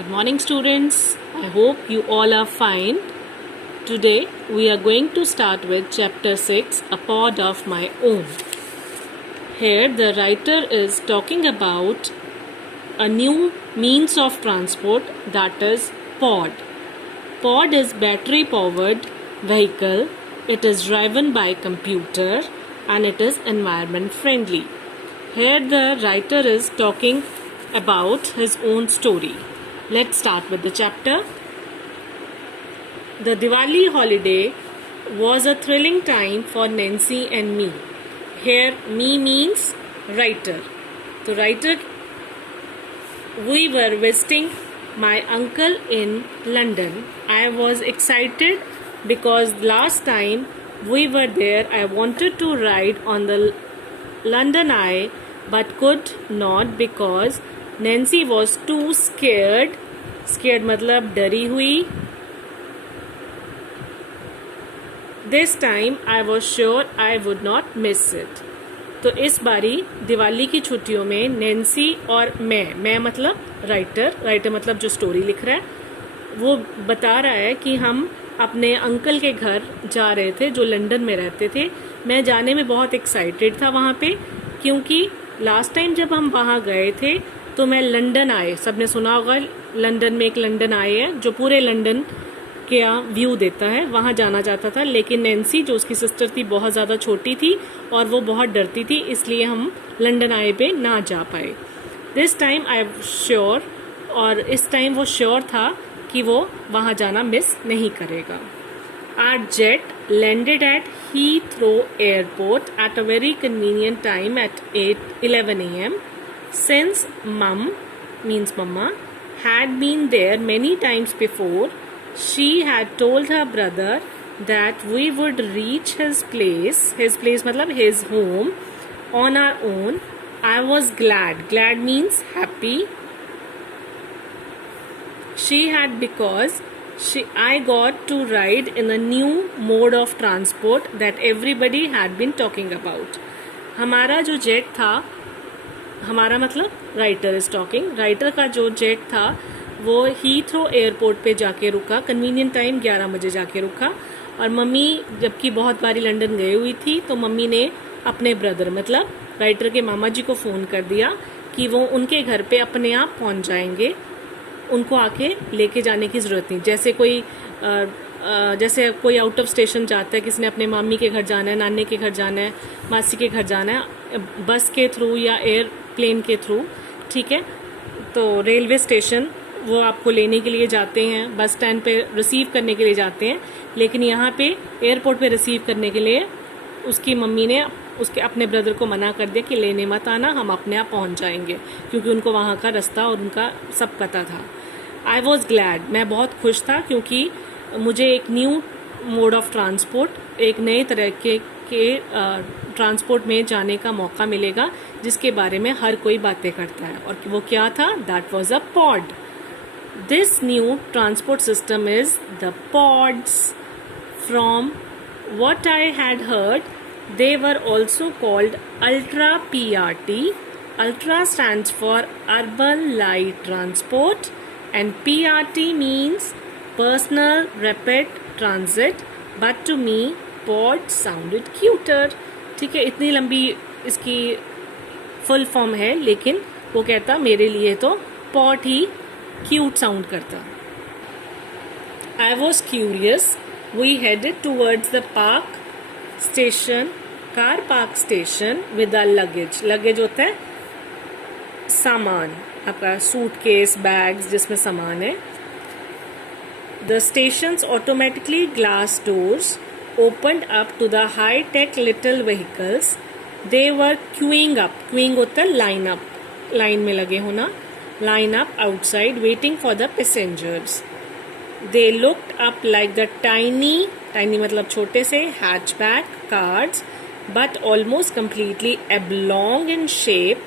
Good morning, students. I hope you all are fine. Today we are going to start with chapter 6, A Pod of My Own. Here the writer is talking about a new means of transport, that is pod. Pod is battery powered vehicle. It is driven by computer and it is environment friendly. Here the writer is talking about his own story. Let's start with the chapter. The Diwali holiday was a thrilling time for Nancy and me. Here, me means writer. The writer, we were visiting my uncle in London. I was excited because last time we were there, I wanted to ride on the London Eye but could not because Nancy was too scared. Scared मतलब डरी हुई. This time I was sure I would not miss it. तो इस बारी दिवाली की छुट्टियों में Nancy और मैं मतलब राइटर मतलब जो स्टोरी लिख रहा है, वो बता रहा है कि हम अपने अंकल के घर जा रहे थे जो लंदन में रहते थे. मैं जाने में बहुत एक्साइटेड था वहाँ पे, क्योंकि लास्ट टाइम जब हम वहाँ गए थे तो मैं लंदन आए, सबने सुना होगा लंदन में एक लंदन आए है जो पूरे लंदन के व्यू देता है, वहाँ जाना चाहता था. लेकिन नैन्सी जो उसकी सिस्टर थी बहुत ज़्यादा छोटी थी और वो बहुत डरती थी, इसलिए हम लंदन आए पे ना जा पाए. This time I am sure, और इस टाइम वो श्योर था कि वो वहाँ जाना मिस नहीं करेगा. Our jet landed at Heathrow Airport at a very convenient time at 11 a.m. Since Mum, means Mama, had been there many times before, she had told her brother that we would reach his place मतलब his home, on our own. I was glad. Glad means happy. She had because I got to ride in a new mode of transport that everybody had been talking about. हमारा जो jet था, हमारा मतलब writer is talking, writer का जो jet था वो Heathrow airport पे जाके रुका. कन्वीनियंट टाइम 11 बजे जाके रुका. और मम्मी जबकि बहुत बारी लंदन गई हुई थी, तो मम्मी ने अपने ब्रदर मतलब राइटर के मामा जी को फ़ोन कर दिया कि वो उनके घर पे अपने आप पहुंच जाएंगे, उनको आके लेके जाने की ज़रूरत नहीं. जैसे कोई आउट ऑफ स्टेशन जाता है, किसी ने अपने मामी के घर जाना है, नानी के घर जाना है, मासी के घर जाना है, बस के थ्रू या एयरप्लेन के थ्रू, ठीक है, तो रेलवे स्टेशन वो आपको लेने के लिए जाते हैं, बस स्टैंड पे रिसीव करने के लिए जाते हैं. लेकिन यहाँ पे एयरपोर्ट पे रिसीव करने के लिए उसकी मम्मी ने उसके अपने ब्रदर को मना कर दिया कि लेने मत आना, हम अपने आप पहुँच जाएंगे, क्योंकि उनको वहाँ का रास्ता और उनका सब पता था. आई वॉज ग्लैड, मैं बहुत खुश था, क्योंकि मुझे एक न्यू मोड ऑफ ट्रांसपोर्ट, एक नए तरह के ट्रांसपोर्ट में जाने का मौका मिलेगा, जिसके बारे में हर कोई बातें करता है. और वो क्या था? That was a pod. This new transport system is the pods. From what I had heard, they were also called Ultra PRT. Ultra stands for Urban Light Transport and PRT means Personal Rapid Transit, but to me pod sounded cuter. ठीक है, इतनी लंबी इसकी full form है, लेकिन वो कहता मेरे लिए तो पॉड ही क्यूट साउंड करता. I was curious. We headed towards the car park station with our luggage. Luggage होता है सामान, आपका सूटकेस, बैग्स जिसमें सामान है. The station's automatically glass doors opened up to the high-tech little vehicles. They were queuing up. Queuing होता है line up, line में लगे होना, line up outside waiting for the passengers. They looked up like the tiny मतलब छोटे से hatchback cars, but almost completely oblong in shape.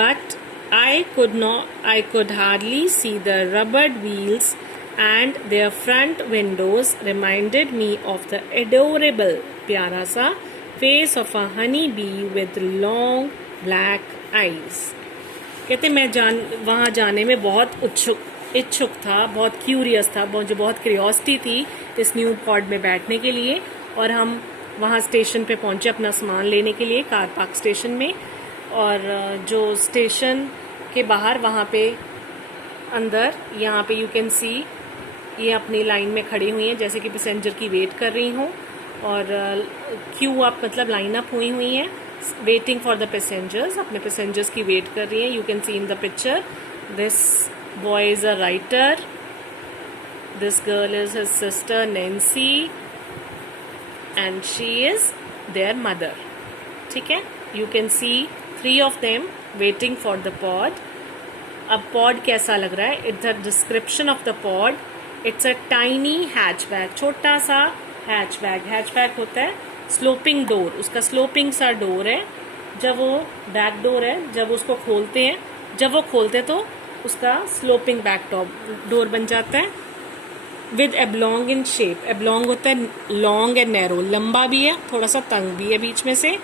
But I could hardly see the rubbered wheels, and their front windows reminded me of the adorable प्यारा सा face of a honey bee with long black eyes. कहते मैं वहाँ जाने में बहुत उत्सुक इच्छुक था, बहुत क्यूरियस था, जो बहुत क्यूरियोसिटी थी इस न्यू पॉड में बैठने के लिए। और हम वहाँ स्टेशन पे पहुँचे अपना सामान लेने के लिए, कार पार्क स्टेशन में। और जो स्टेशन के बाहर वहाँ पे अंदर यहाँ पे यू कैन सी ये अपनी लाइन में खड़ी हुई हैं, जैसे कि पैसेंजर की वेट कर रही हूँ। और क्यू अप मतलब लाइन अप हुई हुई हैं, वेटिंग फॉर द पैसेंजर्स, अपने पैसेंजर्स की वेट कर रही हैं। You can see in the picture this boy is a writer, this girl is his sister Nancy and she is there mother. ठीक है, you can C 3 of them waiting for the pod. अब pod कैसा लग रहा है? It's a description of the pod. It's a tiny hatchback, छोटा सा hatchback. Hatchback होता है स्लोपिंग डोर, उसका स्लोपिंग सा डोर है। जब वो बैक डोर है, जब उसको खोलते हैं, जब वो खोलते हैं तो उसका स्लोपिंग बैक टॉप डोर बन जाता है। विद एबलॉन्ग इन शेप, एबलॉन्ग होता है लॉन्ग एंड नैरो, लंबा भी है, थोड़ा सा तंग भी है बीच में से।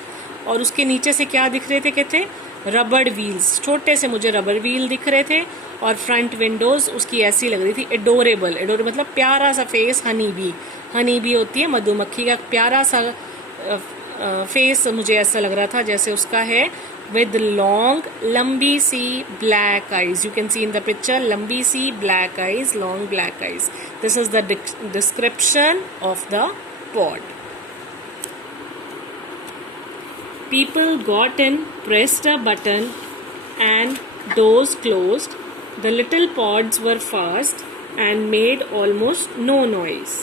और उसके नीचे से क्या दिख रहे थे, कहते रबड़ व्हील्स, छोटे से मुझे रबड़ व्हील दिख रहे थे। और फ्रंट विंडोज उसकी ऐसी लग रही थी एडोरेबल, एडोरेबल मतलब प्यारा सा फेस, हनी बी होती है मधुमक्खी का प्यारा सा फेस, मुझे ऐसा लग रहा था जैसे उसका है। विद लॉन्ग लंबी सी black eyes, you can see in the picture लंबी सी black eyes, long black eyes. This is the description of the pod. People got in, pressed a button, and doors closed. The little pods were fast and made almost no noise.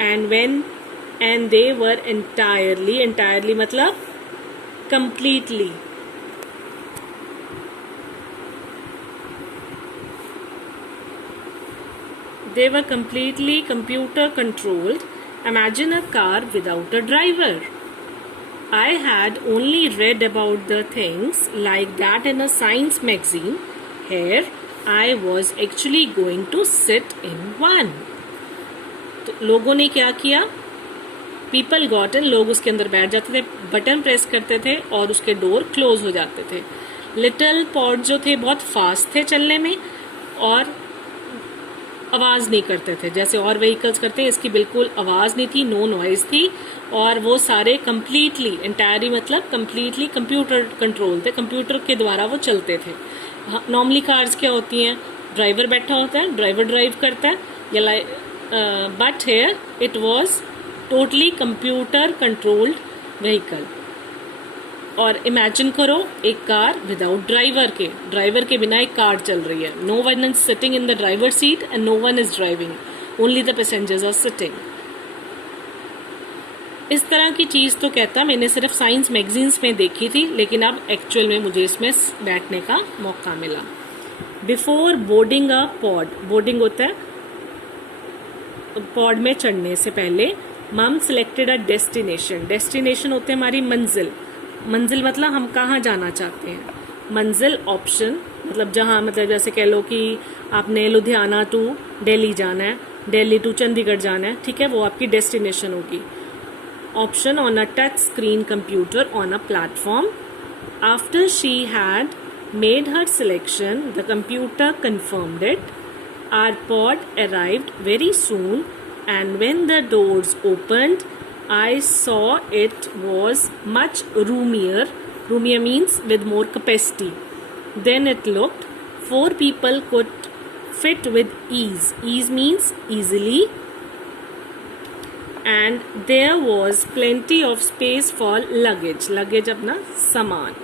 And they were entirely मतलब completely. They were completely computer controlled. Imagine a car without a driver. I had only read about the things like that in a science magazine. Here, I was actually going to sit in one. तो लोगों ने क्या किया? People got in, लोग उसके अंदर बैठ जाते थे, बटन प्रेस करते थे और उसके डोर क्लोज हो जाते थे। लिटिल पॉड जो थे बहुत फास्ट थे चलने में और आवाज़ नहीं करते थे जैसे और व्हीकल्स करते हैं। इसकी बिल्कुल आवाज़ नहीं थी, नो नॉइज थी। और वो सारे कम्प्लीटली एंटायरली मतलब कम्प्लीटली कंप्यूटर कंट्रोल थे, कंप्यूटर के द्वारा वो चलते थे। नॉर्मली कार्स क्या होती हैं, ड्राइवर बैठा होता है, ड्राइवर ड्राइव करता है या but here it was totally computer controlled vehicle. और इमेजिन करो एक कार विदाउट ड्राइवर के बिना एक कार चल रही है। No one is sitting in the driver seat and no one is driving, only the passengers are sitting. इस तरह की चीज तो कहता मैंने सिर्फ साइंस मैगजीन्स में देखी थी, लेकिन अब एक्चुअल में मुझे इसमें बैठने का मौका मिला। Before boarding a pod, boarding होता है पॉड में चढ़ने से पहले, मम सिलेक्टेड अ डेस्टिनेशन, डेस्टिनेशन होते हैं हमारी मंजिल, मंजिल मतलब हम कहाँ जाना चाहते हैं। मंजिल ऑप्शन मतलब जहाँ, मतलब जैसे कह लो कि आपने लुधियाना टू दिल्ली जाना है, दिल्ली टू चंडीगढ़ जाना है, ठीक है, वो आपकी डेस्टिनेशन होगी। Option on a touch screen computer on a platform. After she had made her selection the computer confirmed it. Our pod arrived very soon, and when the doors opened, I saw it was much roomier. Roomier means with more capacity. Then it looked. 4 people could fit with ease. Ease means easily. And there was plenty of space for luggage. Luggage अपना सामान.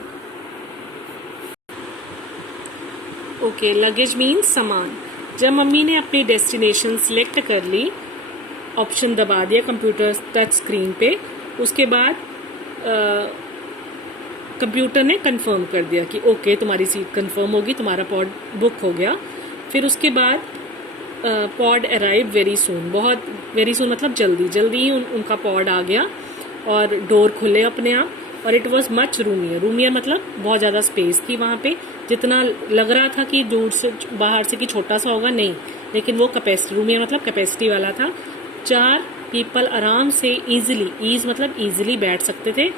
Okay, luggage means सामान. जब mummy ने अपनी destination select कर ली, option दबा दिया computer touch screen पे, उसके बाद कंप्यूटर ने कंफर्म कर दिया कि ओके तुम्हारी सीट कंफर्म होगी, तुम्हारा पॉड बुक हो गया। फिर उसके बाद पॉड अराइव वेरी सून, बहुत वेरी सून मतलब जल्दी जल्दी ही उनका पॉड आ गया और डोर खुले अपने आप। और इट वॉज मच रूमियर, रूमियर मतलब बहुत ज़्यादा स्पेस थी वहाँ पे, जितना लग रहा था कि दूर से बाहर से कि छोटा सा होगा, नहीं, लेकिन वो कैपेसिटी, रूमियर मतलब कैपेसिटी वाला था। 4 पीपल आराम से इजीली, ईज मतलब इजीली बैठ सकते थे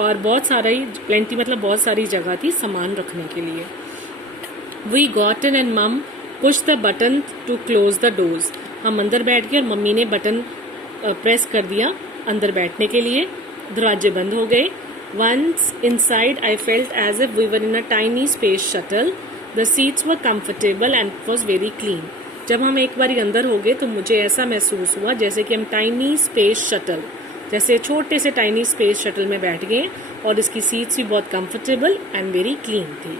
और बहुत सारा ही प्लेंटी मतलब बहुत सारी जगह थी सामान रखने के लिए। We got in and mum push the button to close the doors, हम अंदर बैठ गए और मम्मी ने बटन प्रेस कर दिया अंदर बैठने के लिए, दरवाजे बंद हो गए. Once inside, I felt as if we were in a tiny space shuttle. The seats were comfortable and it was very clean. जब हम एक बार अंदर हो गए तो मुझे ऐसा महसूस हुआ जैसे कि हम टाइनी स्पेस शटल, जैसे छोटे से टाइनी स्पेस शटल में बैठ गए और इसकी सीट्स भी बहुत कंफर्टेबल एंड वेरी क्लीन थी.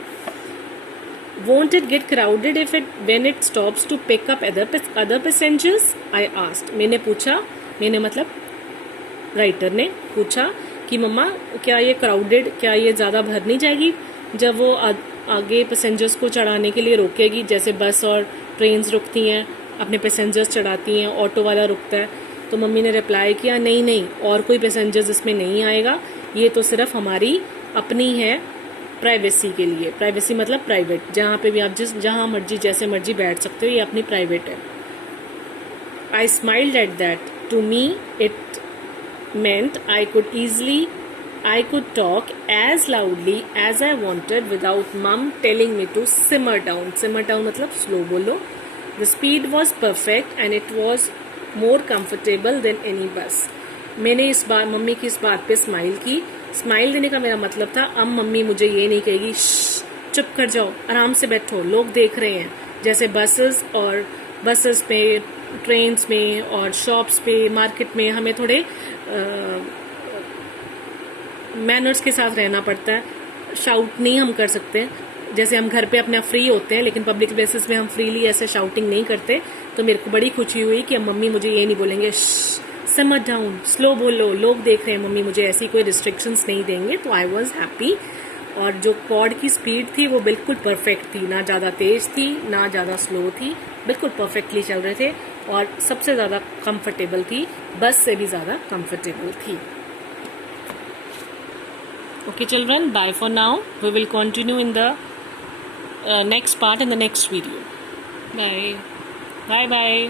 Won't it get crowded if it when it stops to pick up other passengers? I asked. मैंने मतलब राइटर ने पूछा कि मम्मा क्या ये क्राउडेड, क्या ये ज़्यादा भर नहीं जाएगी जब वो आगे पैसेंजर्स को चढ़ाने के लिए रोकेगी, जैसे बस और ट्रेन्स रुकती हैं अपने पैसेंजर्स चढ़ाती हैं, ऑटो वाला रुकता है. तो मम्मी ने रिप्लाई किया नहीं और कोई पैसेंजर्स इसमें नहीं आएगा, ये तो सिर्फ हमारी अपनी है प्राइवेसी के लिए. प्राइवेसी मतलब प्राइवेट, जहाँ पे भी आप जहाँ मर्जी जैसे मर्जी बैठ सकते हो, ये अपनी प्राइवेट है. I smiled at that. To me it meant I could talk as loudly as I wanted without mum telling me to simmer down. Simmer down मतलब slow बोलो. The speed was perfect and it was more comfortable than any bus. मैंने इस बार mummy की इस बात पे smile की. Smile देने का मेरा मतलब था अब मम्मी मुझे ये नहीं कहेगी चुप कर जाओ, आराम से बैठो, लोग देख रहे हैं. जैसे बसेस पे, ट्रेन्स में और शॉप्स पे, मार्केट में हमें थोड़े मैनर्स के साथ रहना पड़ता है. शाउट नहीं हम कर सकते, जैसे हम घर पे अपना फ्री होते हैं, लेकिन पब्लिक प्लेसेस में हम फ्रीली ऐसे शाउटिंग नहीं करते. तो मेरे को बड़ी खुशी हुई कि अब मम्मी मुझे ये नहीं बोलेंगे सिमर डाउन, स्लो बोलो, लोग देख रहे हैं. मम्मी मुझे ऐसी कोई रिस्ट्रिक्शंस नहीं देंगे. तो आई वॉज हैप्पी. और जो पॉड की स्पीड थी वो बिल्कुल परफेक्ट थी, ना ज़्यादा तेज़ थी ना ज़्यादा स्लो थी, बिल्कुल परफेक्टली चल रहे थे और सबसे ज़्यादा कंफर्टेबल थी, बस से भी ज़्यादा कंफर्टेबल थी. Okay children, bye for now. We will continue in the next part in the next video. Bye bye bye.